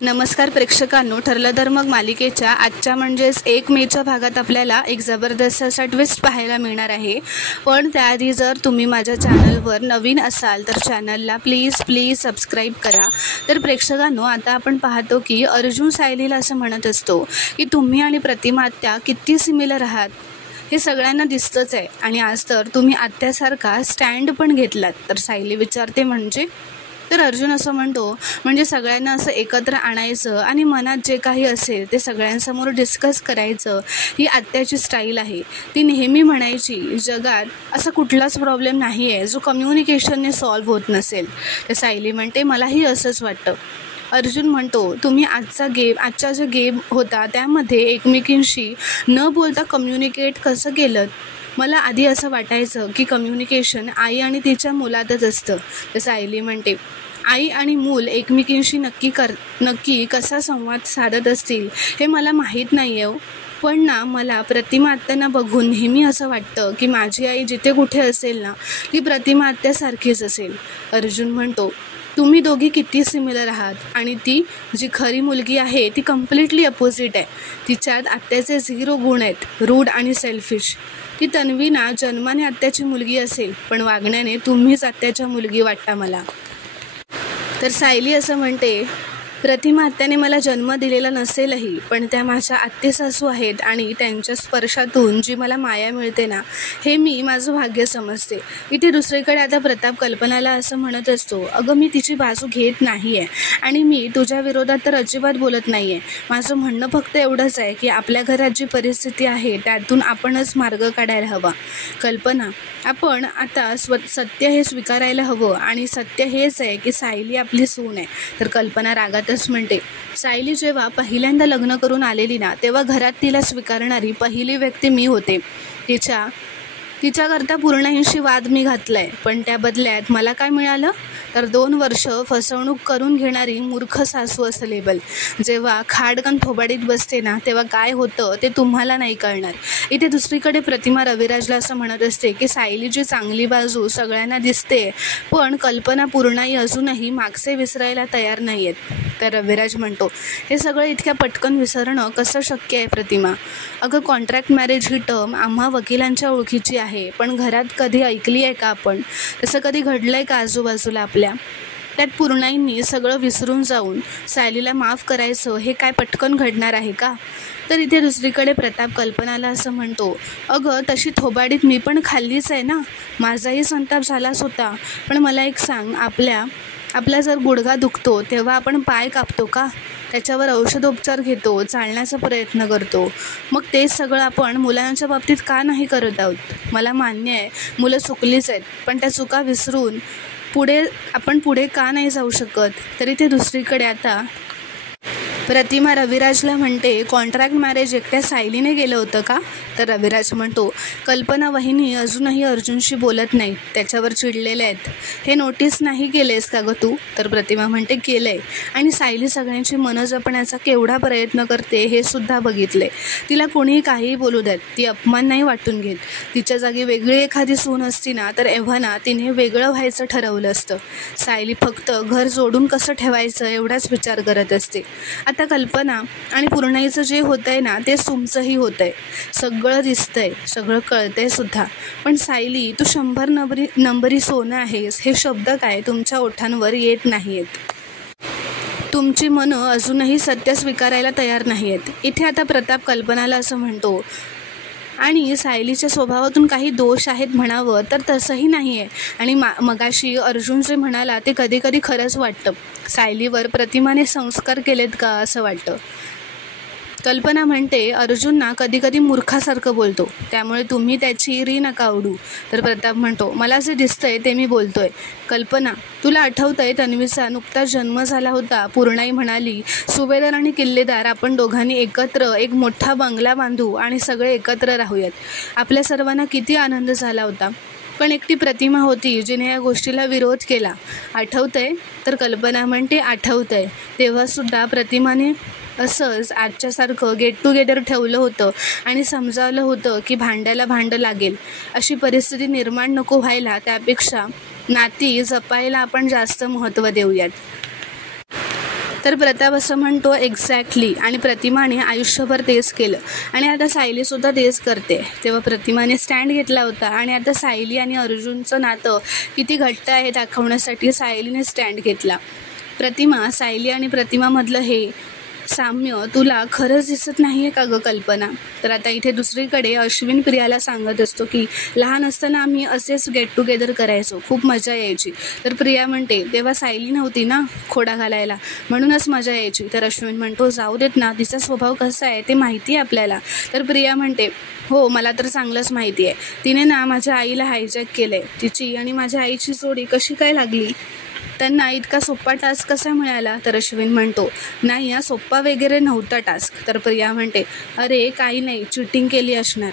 नमस्कार प्रेक्षकांनो, ठरलं तर मग मालिकेच्या आजच्या म्हणजेच 1 मेच्या भागात आपल्याला एक जबरदस्त असा ट्विस्ट पाहायला मिळणार आहे। पण त्याआधी जर तुम्ही माझ्या चॅनलवर नवीन असाल तर चॅनलला प्लीज सबस्क्राईब करा। तर प्रेक्षकांनो, आता आपण पाहतो की अर्जुन सायलीला असं म्हणत असतो की तुम्ही आणि प्रतिमा आत्या किती सिमिलर आहात हे सगळ्यांना दिसतंच आहे, आणि आज तर तुम्ही आत्यासारखा स्टँड पण घेतलात। तर सायली विचारते म्हणजे? तर अर्जुन असं म्हणतो म्हणजे सगळ्यांना असं एकत्र आणायचं आणि मनात जे काही असेल ते सगळ्यांसमोर डिस्कस करायचं, ही आत्याची स्टाईल आहे। ती नेहमी म्हणायची जगात असा कुठलाच प्रॉब्लेम नाही आहे जो कम्युनिकेशनने सॉल्व्ह होत नसेल। तर सायली म्हणते मलाही असंच वाटतं। अर्जुन म्हणतो तुम्ही आजचा जो गेम होता त्यामध्ये एकमेकींशी न बोलता कम्युनिकेट कसं केलं? मला आधी असं वाटायचं की कम्युनिकेशन आई आणि तिच्या मुलातच असतं। तर सायली म्हणते आई आणि मूल एकमेकींशी नक्की कसा संवाद साधत असतील हे मला माहीत नाही आहे, पण ना मला प्रतिमा आत्यांना बघून नेहमी असं वाटतं की माझी आई जिथे कुठे असेल ना ती प्रतिमा आत्यासारखीच असेल। अर्जुन म्हणतो तुम्ही दोघी किती सिमिलर आहात, आणि ती जी खरी मुलगी आहे ती कम्प्लिटली अपोजिट आहे। तिच्यात आत्याचे 0 गुण आहेत, रूड आणि सेल्फिश। ती तन्वी ना जन्माने आत्याची मुलगी असेल, पण वागण्याने तुम्हीच आत्याच्या मुलगी वाटता मला। तर सायली असं म्हणते प्रतिमा आत्याने मला जन्म दिलेला नसेलही, पण त्या माझ्या आत्तेसासू आहेत आणि त्यांच्या स्पर्शातून जी मला माया मिळते ना, हे मी माझं भाग्य समजते। इथे दुसरीकडे आता प्रताप कल्पनाला असं म्हणत असतो अगं मी तिची बाजू घेत नाही आहे, आणि मी तुझ्या विरोधात तर अजिबात बोलत नाही आहे। माझं म्हणणं फक्त एवढंच आहे की आपल्या घरात जी परिस्थिती आहे त्यातून आपणच मार्ग काढायला हवा। कल्पना, आपण आता सत्य हे स्वीकारायला हवं, आणि सत्य हेच आहे की सायली आपली सून आहे। तर कल्पना रागातच म्हणते सायली जेव्हा पहिल्यांदा लग्न करून आलेली ना तेव्हा घरात तिला स्वीकारणारी पहिली व्यक्ती मी होते। तिच्याकरता पूर्णांशी वाद मी घातलाय, पण त्या बदल्यात मला काय मिळालं? तर 2 वर्ष फसवणूक करून घेणारी मूर्ख सासू असं लेबल। जेव्हा खाडकन थोबाडीत बसते ना तेव्हा काय होतं ते तुम्हाला नाही कळणार। इथे दुसरीकडे प्रतिमा रविराजला असं म्हणत असते की सायलीची चांगली बाजू सगळ्यांना दिसते, पण कल्पना पूर्णाई अजूनही मागचे विसरायला तयार नाही आहेत। तर रविराज म्हणतो हे सगळं इतक्या पटकन विसरणं कसं शक्य आहे प्रतिमा? अगं कॉन्ट्रॅक्ट मॅरेज ही टर्म आम्हा वकिलांच्या ओळखीची आहे, पण घरात कधी ऐकली आहे का आपण? तसं कधी घडलं आहे का आजूबाजूला आपल्या? त्यात पूर्णाईंनी सगळं विसरून जाऊन सायलीला माफ करायचं हे काय पटकन घडणार आहे का? तर इथे दुसरीकडे प्रताप कल्पनाला असं म्हणतो अगं तशी थोबाडीत मी पण खाल्लीच आहे ना, माझाही संताप झालाच होता, पण मला एक सांग, आपला जर गुडघा दुखतो तेव्हा आपण पाय कापतो का? त्याच्यावर औषधोपचार घेतो, चालण्याचा प्रयत्न करतो, मग तेच सगळं आपण मुलांच्या बाबतीत का नाही करत आहोत? मला मान्य आहे मुलं चुकलीच आहेत, पण त्या चुका विसरून आपण पुढे का नाही जाऊ शकत? तरी ते दुसरीकडे आता प्रतिमा रविराजला म्हणते कॉन्ट्रॅक्ट मॅरेज एकट्या सायलीने गेलं होतं का? तर रविराज म्हणतो कल्पना वहिनी अजूनही अर्जुनशी बोलत नाहीत, त्याच्यावर चिडलेले आहेत, हे नोटीस नाही केलेस का गं तू? तर प्रतिमा म्हणते केलंय, आणि सायली सगळ्यांची मनं जपण्याचा केवढा प्रयत्न करते हे सुद्धा बघितले। तिला कोणीही काहीही बोलू देत, ती अपमान नाही वाटून घेत। तिच्या जागी वेगळी एखादी सून असती ना तर एव्हाना तिने वेगळं व्हायचं ठरवलं असतं। सायली फक्त घर जोडून कसं ठेवायचं एवढाच विचार करत असते। आता कल्पना आणि पूर्णाईचं जे होतंय ना ते तुमचंही होतंय, सगळं दिसतंय, सगळं कळतंय सुद्धा, पण सायली तू 100 नंबरी सोनं आहेस हे शब्द काय तुमच्या ओठांवर येत नाहीयेत। तुमची मनं अजूनही सत्य स्वीकारायला तयार नाही आहेत। इथे आता प्रताप कल्पनाला असं म्हणतो आणि सायलीच्या स्वभावातून काही दोष आहेत म्हणावं तर तसंही नाही आहे, आणि मगाशी अर्जुन जे म्हणाला ते कधी कधी खरंच वाटतं, सायलीवर प्रतिमाने संस्कार केलेत का असं वाटतं। कल्पना म्हणते अर्जुन ना कधी कधी मूर्खासारखं बोलतो, त्यामुळे तुम्ही त्याची री नका उडू। तर प्रताप म्हणतो मला जे दिसतंय ते मी बोलतोय। कल्पना, तुला आठवतंय तन्वीचा नुकताच जन्म झाला होता, पूर्णाई म्हणाली सुभेदार आणि किल्लेदार आपण दोघांनी एकत्र एक मोठा बंगला बांधू आणि सगळे एकत्र राहूयात। आपल्या सर्वांना किती आनंद झाला होता, पण एकटी प्रतिमा होती जिने या गोष्टीला विरोध केला, आठवतंय? तर कल्पना म्हणते आठवतंय, तेव्हासुद्धा प्रतिमाने असंच आजच्यासारखं गेट टुगेदर ठेवलं होतं आणि समजावलं होतं की भांड्याला भांडं लागेल, अशी परिस्थिती निर्माण नको व्हायला, त्यापेक्षा नाती जपायला आपण जास्त महत्त्व देऊयात। तर प्रताप असं म्हणतो एक्झॅक्टली, आणि प्रतिमाने आयुष्यभर तेच केलं आणि आता सायलीसुद्धा तेच करते. तेव्हा प्रतिमाने स्टँड घेतला होता आणि आता सायली आणि अर्जुनचं नातं किती घट्ट आहे दाखवण्यासाठी सायलीने स्टँड घेतला. प्रतिमा, सायली आणि प्रतिमामधलं हे साम्य तुला खरंच दिसत नाही आहे का गं कल्पना? तर आता इथे दुसरीकडे अश्विन प्रियाला सांगत असतो की लहान असताना आम्ही असेच गेट टुगेदर करायचो, खूप मजा यायची. तर प्रिया म्हणते तेव्हा सायली नव्हती ना खोडा घालायला, म्हणूनच मजा यायची. तर अश्विन म्हणतो जाऊ देत ना, तिचा स्वभाव कसा आहे ते माहिती आहे आपल्याला. तर प्रिया म्हणते हो, मला तर चांगलंच माहिती आहे. तिने ना माझ्या आईला हायजॅक केलं आहे. तिची आणि माझ्या आईची जोडी कशी काय लागली? त्यांना इतका सोप्पा टास्क कसा मिळाला? तर अश्विन म्हणतो नाही हा, सोप्पा वगैरे नव्हता टास्क. तर प्रिया म्हणते अरे काही नाही, चिटिंग केली असणार.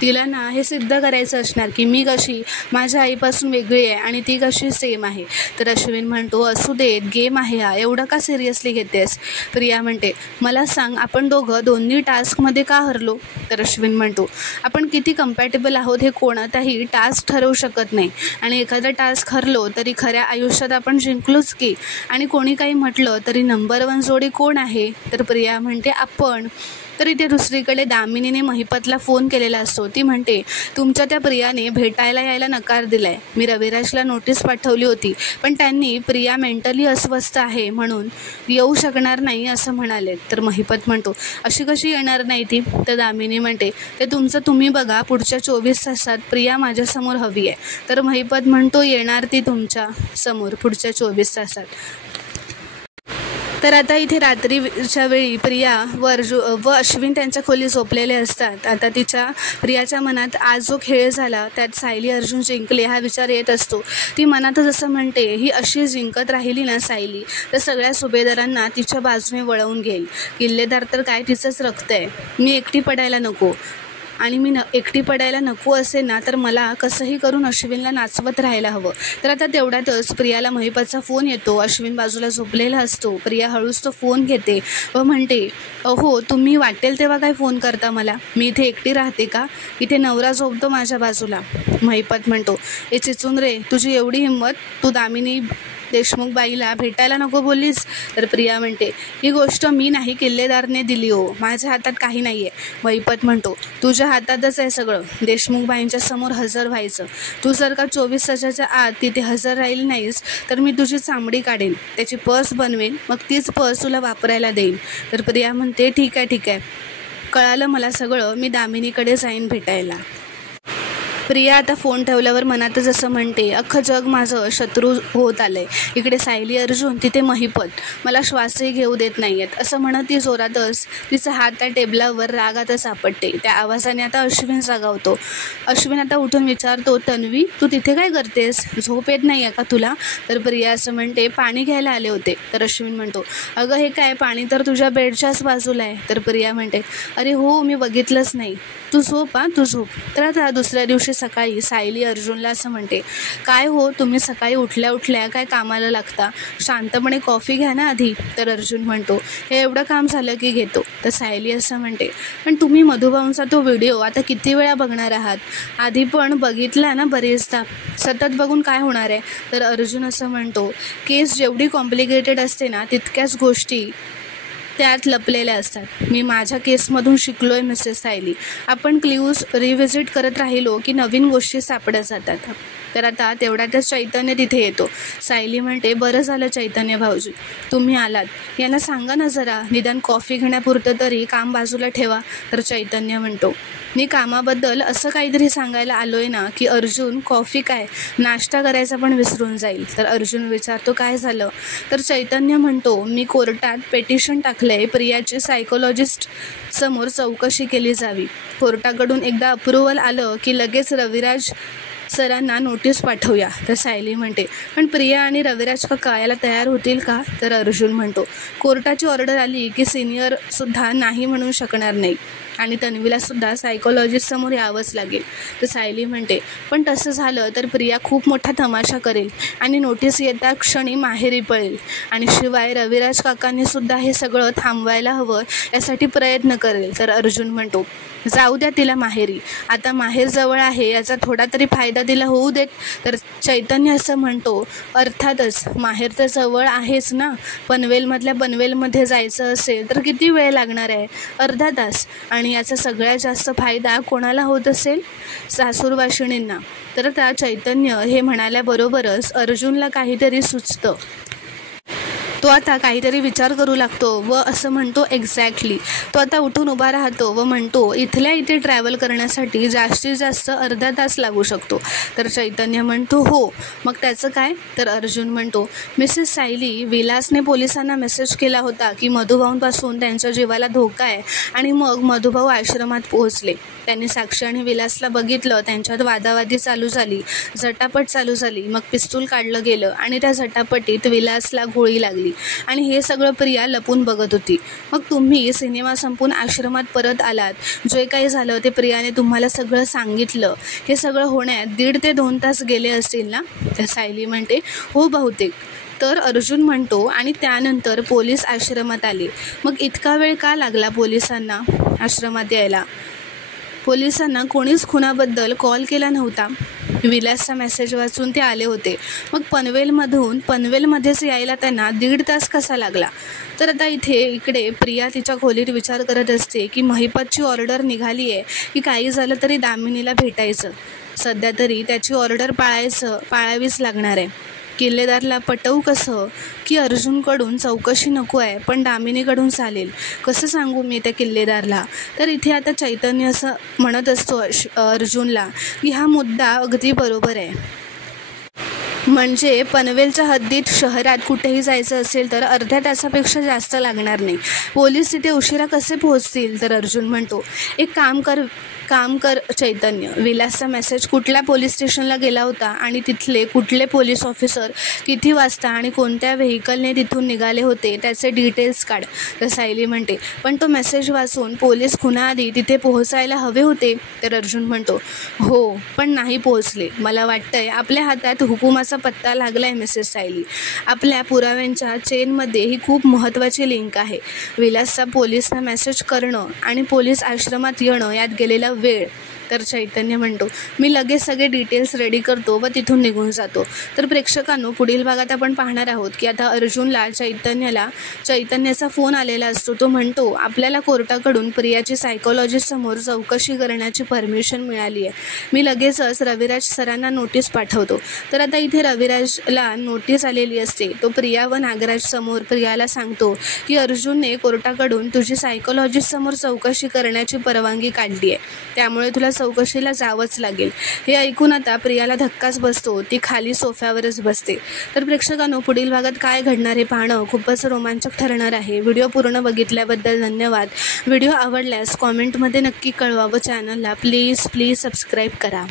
तिला ना हे सिद्ध करायचं असणार की मी कशी माझ्या आईपासून वेगळी आहे आणि ती कशी सेम आहे. तर अश्विन म्हणतो असू देत, गेम आहे हा, एवढं का सिरियसली घेतेस? प्रिया म्हणते मला सांग, आपण दोघं दोन्ही टास्कमध्ये का हरलो? तर अश्विन म्हणतो आपण किती कम्पॅटेबल आहोत हे कोणताही टास्क ठरवू शकत नाही, आणि एखादा टास्क हरलो तरी खऱ्या आयुष्यात आपण जिंकलोच की. आणि कोणी काही म्हटलं तरी नंबर 1 जोडी कोण आहे? तर प्रिया म्हणते आपण. तर इथे दुसरीकडे दामिनीने महिपतला फोन केलेला असतो. ती म्हणते तुमच्या त्या प्रियाने भेटायला यायला नकार दिलाय. मी रविराजला नोटीस पाठवली होती, पण त्यांनी प्रिया मेंटली अस्वस्थ आहे म्हणून येऊ शकणार नाही असं म्हणाले. तर महिपत म्हणतो अशी कशी येणार नाही ती? तर दामिनी म्हणते ते तुमचं तुम्ही बघा, पुढच्या 24 तासात प्रिया माझ्यासमोर हवी आहे. तर महिपत म्हणतो येणार ती तुमच्या समोर पुढच्या 24 तासात. तर आता इथे रात्रीच्या वेळी प्रिया व अश्विन त्यांच्या खोली झोपलेले असतात. आता प्रियाच्या मनात आज जो खेळ झाला त्यात सायली अर्जुन जिंकले हा विचार येत असतो. ती मनातच असं म्हणते ही अशी जिंकत राहिली ना सायली, तर सगळ्या सुभेदारांना तिच्या बाजूने वळवून घेईल. किल्लेदार तर काय तिचंच रक्त आहे. मी एकटी पडायला नको, आणि मी एकटी पडायला नको असेल ना तर मला कसंही करून अश्विनला नाचवत राहायला हवं. तर आता तेवढ्यातच प्रियाला महिपतचा फोन येतो. अश्विन बाजूला झोपलेला असतो. प्रिया हळूच तो फोन घेते व म्हणते अहो तुम्ही वाटेल तेव्हा काय फोन करता मला? मी इथे एकटी राहते का? इथे नवरा झोपतो माझ्या बाजूला. महिपत म्हणतो ए चिचून रे, तुझी एवढी हिंमत, तू दामिनी देशमुख बाईला भेटायला नको बोललीस? तर प्रिया म्हणते ही गोष्ट मी नाही, किल्लेदारने दिली हो, माझ्या हातात काही नाही आहे. महिपत म्हणतो तुझ्या हातातच आहे सगळं, देशमुख बाईंच्या समोर हजर व्हायचं. तू जर का 24 तासाच्या आत तिथे हजर राहिली नाहीस तर मी तुझी चामडी काढेन, त्याची पर्स बनवेन, मग तीच पर्स तुला वापरायला देईन. तर प्रिया म्हणते ठीक आहे, कळालं मला सगळं, मी दामिनीकडे जाईन भेटायला. प्रिया आता फोन ठेवल्यावर मनातच असं म्हणते अख्खं जग माझं शत्रू होत आलंय. इकडे सायली अर्जुन, तिथे महिपत, मला श्वासही घेऊ देत नाही आहेत. असं म्हणत ती जोरातच तिचा हात त्या टेबलावर रागातच आपटते. त्या आवाजाने आता अश्विन जागावतो. अश्विन आता उठून विचारतो तन्वी तू तिथे काय करतेस? झोप येत नाही आहे का तुला? तर प्रिया असं म्हणते पाणी घ्यायला आले होते. तर अश्विन म्हणतो अगं हे काय, पाणी तर तुझ्या बेडच्याच बाजूला आहे. तर प्रिया म्हणते अरे हो, मी बघितलंच नाही, तू झोप तू झोप. तर आता दुसऱ्या दिवशी सकाळी सायली अर्जुनला असं म्हणते काय हो, तुम्ही सकाळी उठल्या उठल्या काय कामाला लागता? शांतपणे कॉफी घ्या ना आधी. तर अर्जुन म्हणतो हे एवढं काम झालं की घेतो. तर सायली असं म्हणते पण तुम्ही मधुभाऊंचा तो व्हिडिओ आता किती वेळा बघणार आहात? आधी पण बघितला ना बरेचदा, सतत बघून काय होणार आहे? तर अर्जुन असं म्हणतो केस जेवढी कॉम्प्लिकेटेड असते ना तितक्याच गोष्टी त्यात लपलेल्या असतात. मी माझ्या केसमधून शिकलोय मिसेस सायली. आपण क्ल्यूज रिव्हिजिट करत राहिलो की नवीन गोष्टी सापडत जातात. तर आता तेवढ्यातच चैतन्य तिथे येतो. सायली म्हणते बरं झालं चैतन्य भाऊजी तुम्ही आलात, यांना सांगा ना जरा निदान कॉफी घेण्यापुरतं तरी काम बाजूला ठेवा. तर चैतन्य म्हणतो मी कामाबद्दल असं काहीतरी सांगायला आलोय ना की अर्जुन कॉफी काय, नाश्ता करायचा पण विसरून जाईल. तर अर्जुन विचारतो काय झालं? तर चैतन्य म्हणतो मी कोर्टात पेटिशन टाकलंय, प्रियाची सायकोलॉजिस्ट समोर चौकशी केली जावी. कोर्टाकडून एकदा अप्रुव्हल आलं की लगेच रविराज सरांना नोटीस पाठवूया. तर सायली म्हणते पण प्रिया आणि रविराज काका याला तयार होतील का? तर अर्जुन म्हणतो कोर्टाची ऑर्डर आली की सिनियरसुद्धा नाही म्हणू शकणार नाही. आणि तन्वीलासुद्धा सायकोलॉजिस्टसमोर यावंच लागेल. तर सायली म्हणते, पण तसं झालं तर प्रिया खूप मोठा तमाशा करेल आणि नोटीस येता क्षणी माहेरी पळेल आणि शिवाय रविराज काकांनीसुद्धा हे सगळं थांबवायला हवं यासाठी प्रयत्न करेल. तर अर्जुन म्हणतो, जाऊ द्या तिला माहेरी, आता माहेर जवळ आहे याचा थोडा तरी फायदा तिला होऊ देत. तर चैतन्य असं म्हणतो, अर्थातच माहेर तर जवळ आहेच ना, पनवेलमधल्या पनवेलमध्ये जायचं असेल तर किती वेळ लागणार आहे, अर्धा तास. आणि याचा सगळ्यात जास्त फायदा कोणाला होत असेल, सासूरवाशिणींना. तर त्या चैतन्य हे म्हणाल्याबरोबरच अर्जुनला काहीतरी सुचतं. तो आता काहीतरी विचार करू लागतो व असं म्हणतो, एक्झॅक्टली. तो आता उठून उभा राहतो व म्हणतो, इथल्या इथे ट्रॅव्हल करण्यासाठी जास्तीत जास्त अर्धा तास लागू शकतो. तर चैतन्य म्हणतो, हो मग त्याचं काय. तर अर्जुन म्हणतो, मिसेस सायली, विलासने पोलिसांना मेसेज केला होता की मधुभाऊंपासून त्यांच्या जीवाला धोका आहे आणि मग मधुभाऊ आश्रमात पोहोचले. त्यांनी साक्षी आणि विलासला बघितलं, त्यांच्यात वादावादी चालू झाली, झटापट चालू झाली. मग पिस्तूल काढलं गेलं आणि त्या झटापटीत विलासला गोळी लागली आणि हे सगळं प्रिया लपून बघत होती. मग तुम्ही सिनेमा संपून आश्रमात परत आलात, जे काही झालं ते प्रियाने तुम्हाला सगळं सांगितलं. हे सगळं होण्यात 1.5 ते 2 तास गेले असतील ना. तर सायली म्हणते, हो बहुतेक. तर अर्जुन म्हणतो, आणि त्यानंतर पोलीस आश्रमात आले. मग इतका वेळ का लागला पोलिसांना आश्रमात यायला. पोलिसांना कोणीच खुनाबद्दल कॉल केला नव्हता. विलासचा मेसेज वाचून ते आले होते. मग पनवेलमधून पनवेलमध्येच यायला त्यांना 1.5 तास कसा लागला. तर आता इकडे प्रिया तिच्या खोलीत विचार करत असते की महिपतची ऑर्डर निघाली आहे की काही झालं तरी दामिनीला भेटायचं. सध्या तरी त्याची ऑर्डर पाळावीच लागणार आहे. किल्लेदारला पटवू कसं की अर्जुनकडून चौकशी नको आहे पण दामिनीकडून चालेल. कसं सांगू मी त्या किल्लेदारला. तर इथे आता चैतन्य असं म्हणत असतो अर्जुनला की हा मुद्दा अगदी बरोबर आहे. म्हणजे पनवेलच्या हद्दीत शहरात कुठेही जायचं असेल तर अर्ध्या तासापेक्षा जास्त लागणार नाही. पोलीस तिथे उशिरा कसे पोहोचतील. तर अर्जुन म्हणतो, एक काम कर चैतन्य, विलासचा मेसेज कुठल्या पोलीस स्टेशनला गेला होता आणि तिथले कुठले पोलीस ऑफिसर किती वाजता आणि कोणत्या व्हेकलने तिथून निघाले होते त्याचे डिटेल्स काढ. तर सायली म्हणते, पण तो मेसेज वाचून पोलीस खुनाआधी तिथे पोहोचायला हवे होते. तर अर्जुन म्हणतो, हो पण नाही पोहोचले. मला वाटतंय आपल्या हातात हुकुमाचा पत्ता लागला आहे मिसेस सायली. आपल्या पुराव्यांच्या चेनमध्ये ही खूप महत्त्वाची लिंक आहे. विलासचा पोलिसांना मेसेज करणं आणि पोलीस आश्रमात येणं यात गेलेला वेळ. तर चैतन्य म्हणतो, मी लगेच सगळे डिटेल्स रेडी करतो व तिथून निघून जातो. तर प्रेक्षकांनो, पुढील भागात आपण पाहणार आहोत की आता अर्जुनला चैतन्याचा फोन आलेला असतो. तो म्हणतो, आपल्याला कोर्टाकडून प्रियाची सायकोलॉजिस्टसमोर चौकशी करण्याची परमिशन मिळाली आहे. मी लगेचच रविराज सरांना नोटीस पाठवतो. तर आता इथे रविराजला नोटीस आलेली असते. तो प्रिया व नागराज समोर प्रियाला सांगतो की अर्जुनने कोर्टाकडून तुझी सायकोलॉजिस्टसमोर चौकशी करण्याची परवानगी काढली आहे, त्यामुळे तुला चौकशीला जावंच लागेल. हे ऐकून आता प्रियाला धक्काच बसतो. ती खाली सोफ्यावरच बसते. तर प्रेक्षकांनो, पुढील भागात काय घडणार हे पाहणं खूपच रोमांचक ठरणार आहे. व्हिडिओ पूर्ण बघितल्याबद्दल धन्यवाद. व्हिडिओ आवडल्यास कॉमेंटमध्ये नक्की कळवा व चॅनलला प्लीज सबस्क्राईब करा.